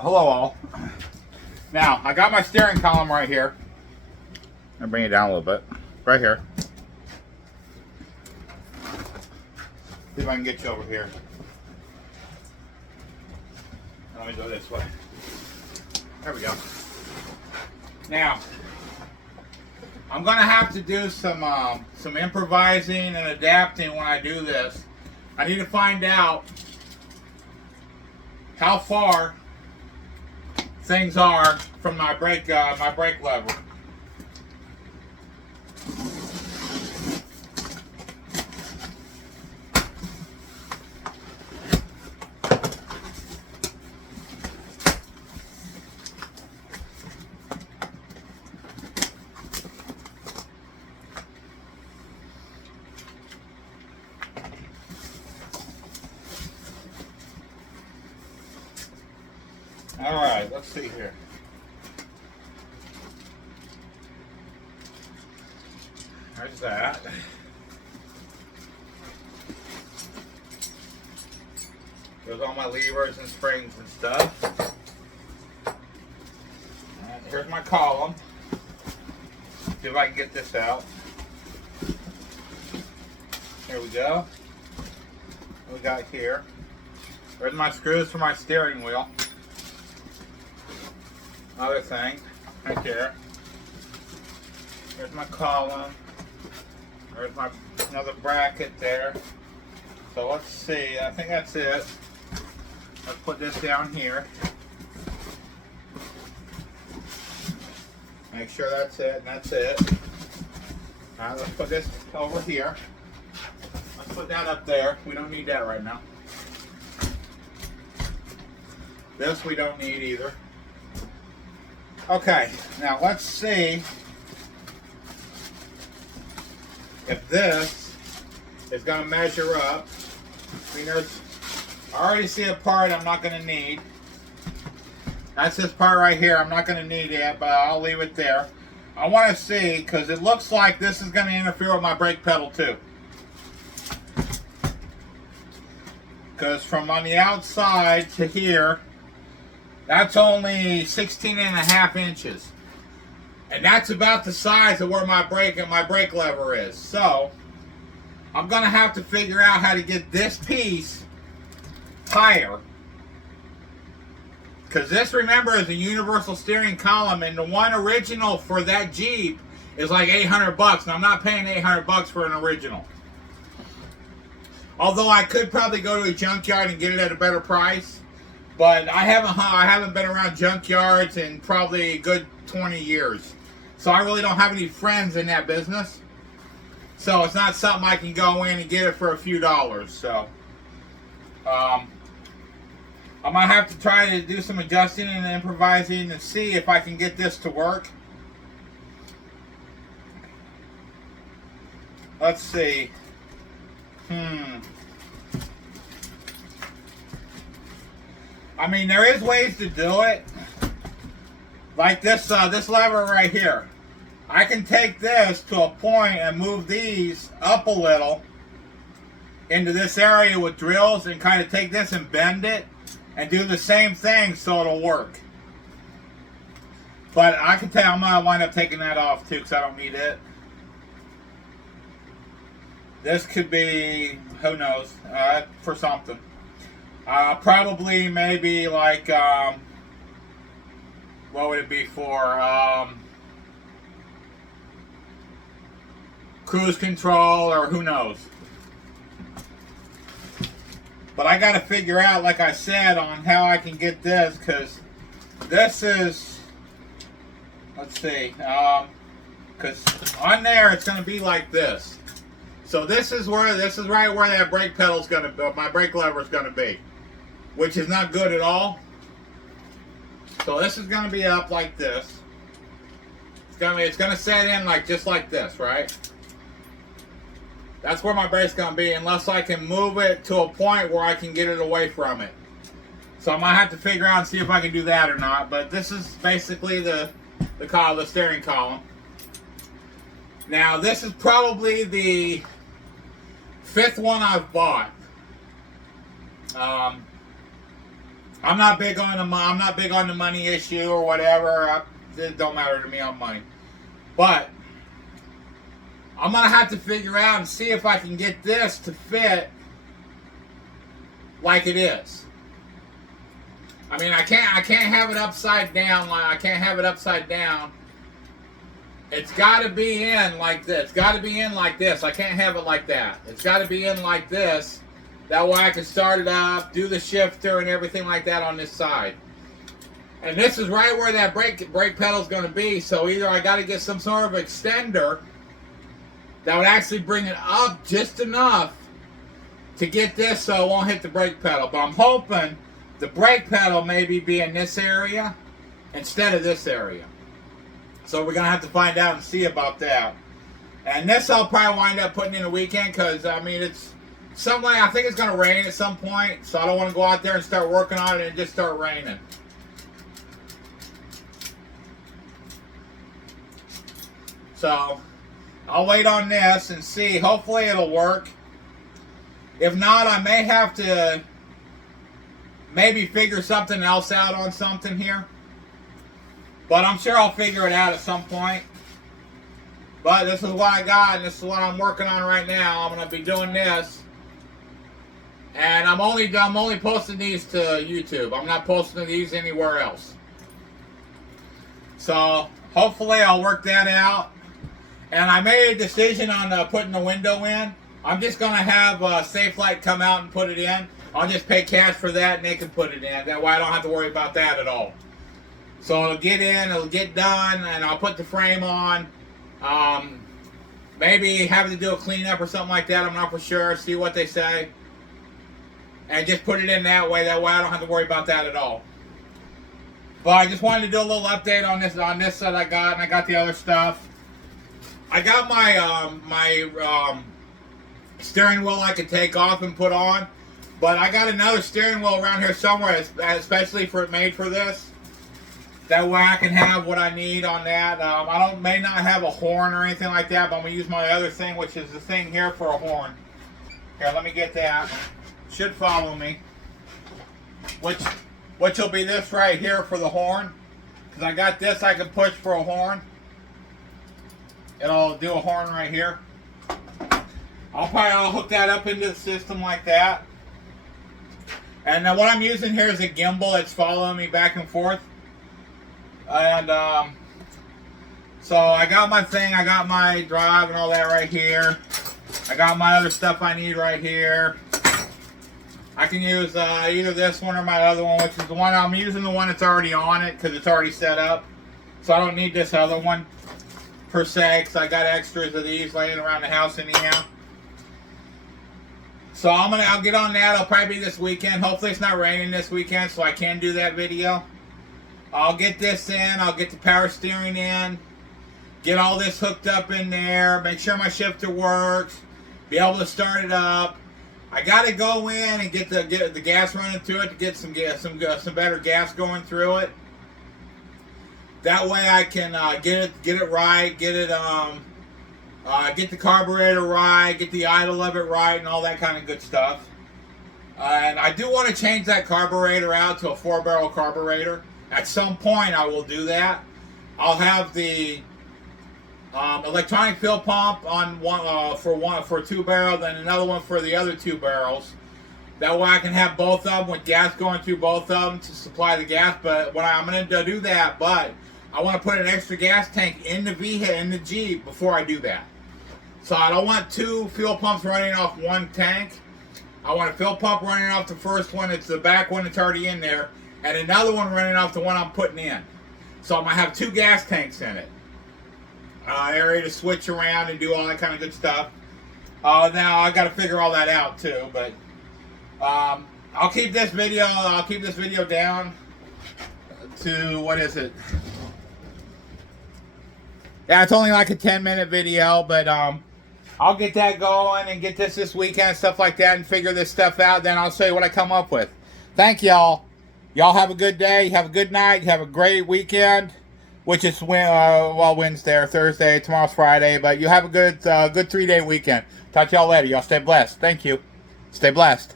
Hello all. Now, I got my steering column right here. I'll bring it down a little bit. Right here. See if I can get you over here. Let me go this way. There we go. Now, I'm gonna have to do some improvising and adapting when I do this. I need to find out how far things are from my brake lever. All right, let's see here. There's that. There's all my levers and springs and stuff. And here's my column. See if I can get this out. Here we go. What we got here. There's my screws for my steering wheel. Other thing, right there. There's my column. There's my another bracket there. So let's see. I think that's it. Let's put this down here. Make sure that's it, and that's it. All right, let's put this over here. Let's put that up there. We don't need that right now. This we don't need either. Okay, now let's see if this is going to measure up. I mean, I already see a part I'm not going to need. That's this part right here. I'm not going to need it, but I'll leave it there. I want to see, because it looks like this is going to interfere with my brake pedal too. Because from on the outside to here, that's only 16.5 inches. And that's about the size of where my brake lever is. So, I'm going to have to figure out how to get this piece higher. Because this, remember, is a universal steering column. And the one original for that Jeep is like $800. And I'm not paying $800 for an original. Although I could probably go to a junkyard and get it at a better price. But I haven't been around junkyards in probably a good 20 years. So I really don't have any friends in that business. So it's not something I can go in and get it for a few dollars. So I might have to try to do some adjusting and improvising and see if I can get this to work. Let's see. I mean, there is ways to do it. Like this lever right here. I can take this to a point and move these up a little into this area with drills and kind of take this and bend it and do the same thing so it'll work. But I can tell I'm going to wind up taking that off too because I don't need it. This could be, who knows, for something. Probably maybe like, what would it be for? Cruise control or who knows. But I got to figure out, like I said, on how I can get this, because this is, let's see, because on there it's going to be like this. So this is right where that brake pedal's going to, my brake lever is going to be. Which is not good at all. So this is going to be up like this. It's going to set in like just like this, right? That's where my brake's going to be, unless I can move it to a point where I can get it away from it. So I might have to figure out and see if I can do that or not. But this is basically the steering column. Now this is probably the 5th one I've bought. I'm not big on the money issue or whatever. It don't matter to me on money. But I'm gonna have to figure out and see if I can get this to fit like it is. I mean, I can't have it upside down. I can't have it upside down. It's got to be in like this. It's got to be in like this. I can't have it like that. It's got to be in like this. That way I can start it up, do the shifter and everything like that on this side. And this is right where that brake pedal is going to be. So either I got to get some sort of extender that would actually bring it up just enough to get this so it won't hit the brake pedal. But I'm hoping the brake pedal maybe be in this area instead of this area. So we're going to have to find out and see about that. And this I'll probably wind up putting in a weekend because, I mean, it's something like, I think it's going to rain at some point. So I don't want to go out there and start working on it and just start raining. So I'll wait on this and see. Hopefully it'll work. If not, I may have to maybe figure something else out on something here. But I'm sure I'll figure it out at some point. But this is what I got, and this is what I'm working on right now. I'm going to be doing this. And I'm only posting these to YouTube. I'm not posting these anywhere else. So hopefully I'll work that out. And I made a decision on putting the window in. I'm just going to have Safelite come out and put it in. I'll just pay cash for that and they can put it in. That way I don't have to worry about that at all. So it'll get in, it'll get done, and I'll put the frame on. Maybe having to do a cleanup or something like that. I'm not for sure. See what they say. And just put it in that way. That way I don't have to worry about that at all. But I just wanted to do a little update on this that I got, and I got the other stuff. I got my steering wheel I could take off and put on. But I got another steering wheel around here somewhere, especially made for this. That way I can have what I need on that. I may not have a horn or anything like that, but I'm going to use my other thing, which is the thing here for a horn. Here, let me get that. Should follow me. Which will be this right here for the horn. Because I got this I can push for a horn. It'll do a horn right here. I'll hook that up into the system like that. And what I'm using here is a gimbal that's following me back and forth. And so I got my thing, I got my drive and all that right here. I got my other stuff I need right here. I can use either this one or my other one, which is the one I'm using, the one that's already on it because it's already set up. So I don't need this other one per se because I got extras of these laying around the house anyhow. So I'll get on that. It'll probably be this weekend. Hopefully it's not raining this weekend so I can do that video. I'll get this in. I'll get the power steering in. Get all this hooked up in there. Make sure my shifter works. Be able to start it up. I got to go in and get the gas running through it to get some better gas going through it. That way I can get it right. Get the carburetor right. Get the idle of it right and all that kind of good stuff. And I do want to change that carburetor out to a 4-barrel carburetor. At some point, I will do that. I'll have the electronic fuel pump on for a 2-barrel, then another one for the other 2 barrels. That way, I can have both of them with gas going through both of them to supply the gas. But I'm going to do that, but I want to put an extra gas tank in the Jeep before I do that. So I don't want 2 fuel pumps running off one tank. I want a fuel pump running off the first one. It's the back one that's already in there. And another one running off the one I'm putting in. So I'm going to have 2 gas tanks in it. Area to switch around and do all that kind of good stuff. Now I got to figure all that out too. But I'll keep this video down to, what is it? Yeah, it's only like a 10-minute video. But I'll get that going and get this weekend and stuff like that and figure this stuff out. Then I'll show you what I come up with. Thank y'all. Y'all have a good day, have a good night, have a great weekend, which is Wednesday or Thursday, tomorrow's Friday, but you have a good 3-day weekend. Talk to y'all later. Y'all stay blessed. Thank you. Stay blessed.